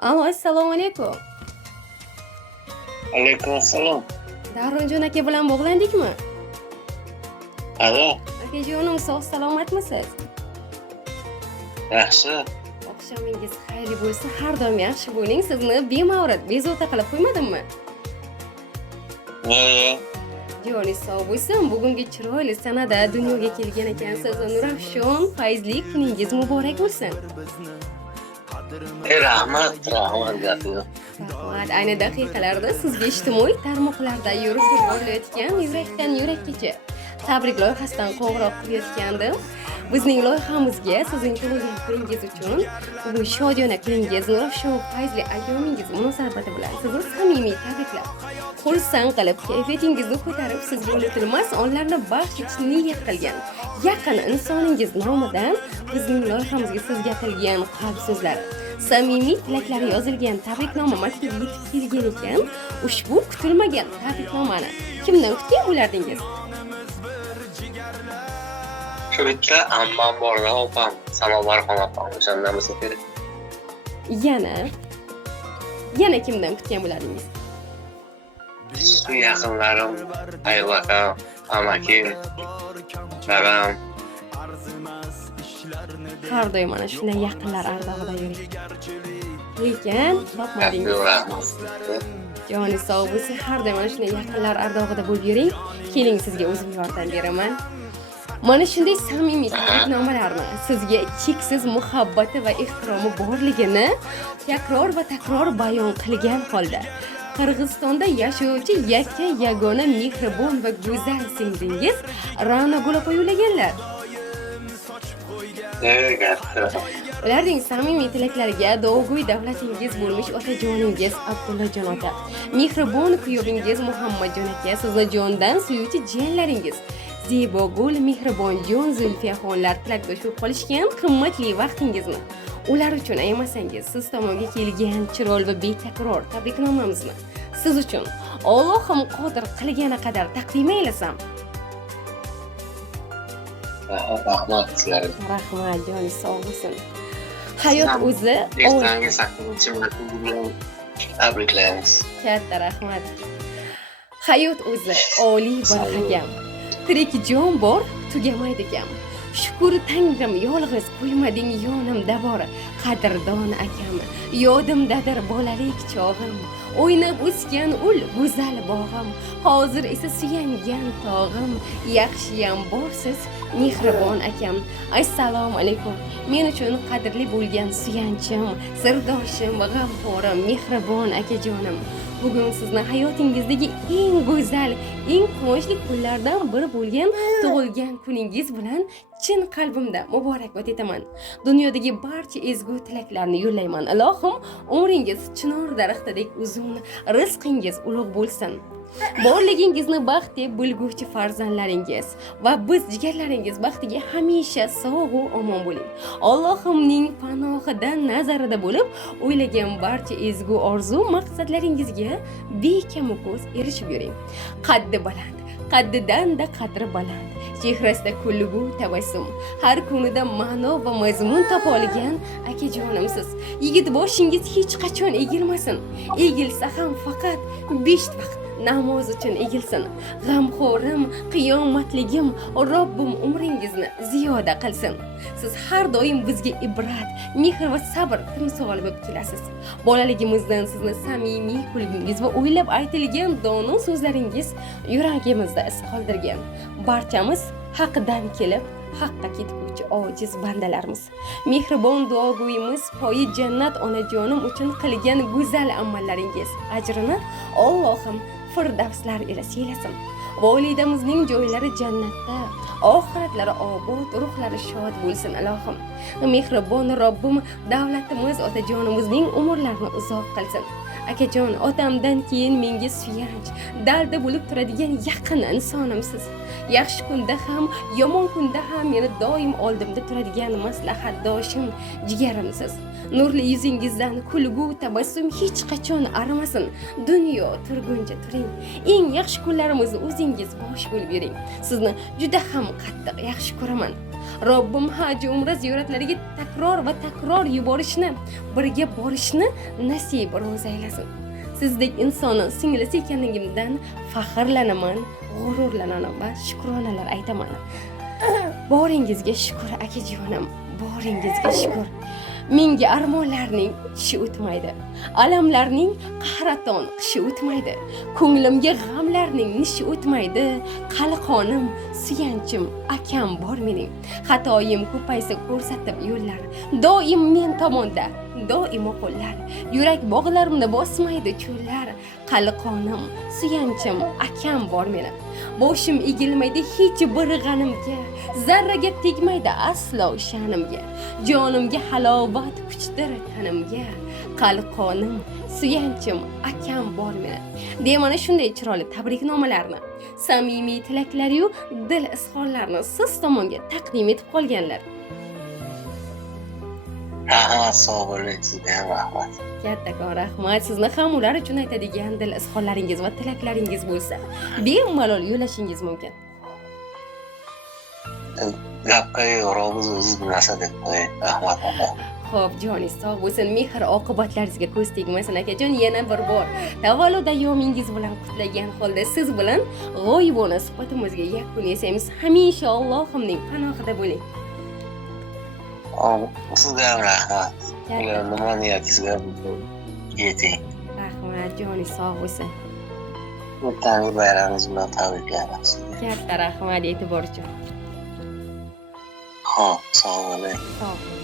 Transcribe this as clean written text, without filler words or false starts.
Alo, assalomu alaykum. Alaykum assalom. Davronjon aka bilan bog'landikmi? Alo, Akajonim, sog' salomatmisiz? yaxshi. Oqshomingiz xayrli bo'lsin, har doim yaxshi bo'ling. Sizni bemavrid bezovta qilib qo'ymadimmi? Yo'q, Joningiz sog' bo'lsin. Bugungi chiroyli sanada dunyoga kelgan ekansiz. Nurafshon, fayzli kuningiz muborak bo'lsin. rahmat gapingiz. Rahmat. Ayni daqiqalarda sizga ijtimoiy tarmoqlarda yurib borilayotgan yurakdan yurakkacha tabrik loyihasidan qo'ng'iroq qilayotgandim. Bizning loyihamizga sizning tug'ilgan kuningiz uchun bugun shodiyona kuningiz, Nurafshon fayzli ayyomingiz munosabati bilan sizni samimiy tabriklab, xursand qilib, kayfiyatingizni ko'tarib, sizga unutilmas onlarni baxsh etishni niyat qilgan yaqin insoningiz nomidan bizning loyihamizga sizga atalgan qalb so'zlari, samimiy tilaklari yozilgan tabriknoma maktubi yetib kelgan ekan. Ushbu kutilmagan tabriknomani kimdan kutgan bo'lardingiz? Shu bitta ammam borda opam, Samovarxon opam o'shandan bo'lsa kerak. Yana kimdan kutgan bo'lardingiz? Shu yaqinlarim, ayvakam, amakim, dadam. Har doim mana shunday yaqinlar ardog'ida yuring. Lekin topmadingiz. Rahmat. Joningiz sog' bo'lsin, har doim mana shunday yaqinlar ardog'ida bo'lib yuring. Keling, sizga o'zim yordam beraman. Mana shunday samimiy tabriknomalarni, sizga cheksiz muhabbati va ehtiromi borligini takror va takror bayon qilgan holda Qirg'izistonda yashovchi yagona mehribon va go'zal singlingiz Ra'no Gulopay yo'llaganlar. Ularning samimiy tilaklariga duogo'y davlatingiz bo'lmish otajoningiz Abdullajon ota, mehribon kuyovingiz Muhammadjon aka, sizni jondan suyuvchi jiyanlaringiz Zebogul, Mehribonjon, Zulfiyaxonlar tilakdosh bo'lib qolishgan qimmatli vaqtingizni ular uchun ayamasangiz, siz tomonga kelgan chiroyli va betakror tabriknomamizni siz uchun Allohim qodir qilgani qadar taqdim aylasam. Rahmat sizlarga. Rahmat, joningiz sog' bo'lsin. Hayot o'zi Ertangi 8-marta bilan tabriklaymiz. Katta rahmat. Hayot o'zi oliy bir hakam. Tirik jon bor, tugamaydi kam. Shukr Tangrim, yolg'iz qo'ymading yonimda bor, qadrdon akam. Yodimdadir bolalik chog'im, o'ynab o'sgan ul go'zal bog'im. Hozir esa suyangan tog'im, yaxshiyam borsiz, mehribon akam. Assalomu alaykum. Men uchun qadrli bo'lgan suyanchim, sirdoshim, g'amxorim, mehribon akajonim. Bugun sizni hayotingizdagi eng go'zal, eng quvonchli kunlardan biri bo'lgan tug'ilgan kuningiz bilan chin qalbimda muborakbod etaman. Dunyodagi barcha ezgu tilaklarni yo'llayman. Ilohim, umringiz chinor daraxtidek uzun, rizqingiz ulug' bo'lsin. Borligingizni baxt deb bilguvchi farzandlaringiz va biz jigarlaringiz baxtiga hamisha sog' va omon bo'ling. Allohimning panohidan nazarida bo'lib, o'ylagan barcha ezgu orzu maqsadlaringizga bekam ko'z erishib yuring. Qaddi baland, qaddidan-da qadri baland, chehrasida kulgu tabassum, har kunida ma'no va mazmun topa olgan akajonimsiz. Yigit boshingiz hech qachon egilmasin. Egilsa ham faqat 5 vaqt namoz uchun egilsin. G'amxo'rim, qiyomatligim, Robbim umringizni ziyoda qilsin. Siz har doim bizga ibrat, mehr va sabr timsoli bo'lib kelasiz. Bolaligimizdan sizni samimiy kulgingiz va o'ylab aytilgan dono so'zlaringiz yuragimizda iz qoldirgan. Barchamiz haqdan kelib haqqa ketguvchi ojiz bandalarimiz. Mehribon duogo'yimiz poyi jannat onajonim uchun qilgan go'zal amallaringiz ajrini Allohim firdavslar ila siylasin. Volidamizning joylari jannatda, oxiratlari obod, ruhlari shod bo'lsin Ilohim. Mehribon Robbim davlatimiz otajonimizning umrlarini uzoq qilsin. Akajon, otamdan keyin menga suyanch, dalda bo'lib turadigan yaqin insonimsiz. Yaxshi kunda ham, yomon kunda ham meni doim oldimda turadigan maslahatdoshim, jigarimsiz. Nurli yuzingizdan kulgu tabassum hech qachon arimasin. Dunyo turguncha turing. Eng yaxshi kunlarimizni o'zingiz bosh bo'lib yuring. Sizni juda ham qattiq yaxshi ko'raman. Robbim haj umra ziyoratlariga takror va takror yuborishni, birga borishni nasib ro'z aylasin. Sizdek insonni singlisi ekanligimdan faxrlanaman, g'ururlanaman va shukronalar aytaman. Boringizga shukr akajonim, boringizga shukr. Menga armonlarning tishi o'tmaydi. Alamlarning qahraton qishi o'tmaydi. Ko'nglimga g'amlarning nishi o'tmaydi. Qalqonim, suyanchim, akam bor mening. Xatoyim ko'paysa ko'rsatib yo'llar. Doim men tomonda, doimo qo'llar. Yurak bog'larimda bosmaydi cho'llar. Qalqonim, suyanchim, akam bor mening. Boshim egilmaydi hech bir g'animga. Zarraga tegmaydi aslo sha'nimga. Jonimga halovat kuchdir tanimga. Qalqonim, suyanchim, akam bor meni. deya mana shunday chiroyli tabriknomalarni, samimiy tilaklari-yu dil izhorlarini siz tomonga taqdim etib qolganlar. Rahmat, sog' bo'ling, sizga ham rahmat. Kattakon rahmat. Sizni ham ular uchun aytadigan dil izhorlaringiz va tilaklaringiz bo'lsa, bemalol yo'lashingiz mumkin. Gapga yo'q, o'zingiz bilasa deb qo'ying. Rahmat opa. Xo'p, joningiz sog' bo'lsin, mehr oqibatlaringizga ko'z tegmasin akajon. Yana bir bor tavallud ayyomingiz bilan qutlagan holda siz bilan g'oyibona suhbatimizga yakun yasaymiz. Hamisha Allohimning panohida bo'ling. Sizga ham rahmat. Nima niyatingizga yeting. Rahmat, joningiz sog' bo'lsin. O'tgan bayramingiz bilan tabriklaymiz. Katta rahmat e'tibor uchun. Xo'p, sog' bo'ling. Sog'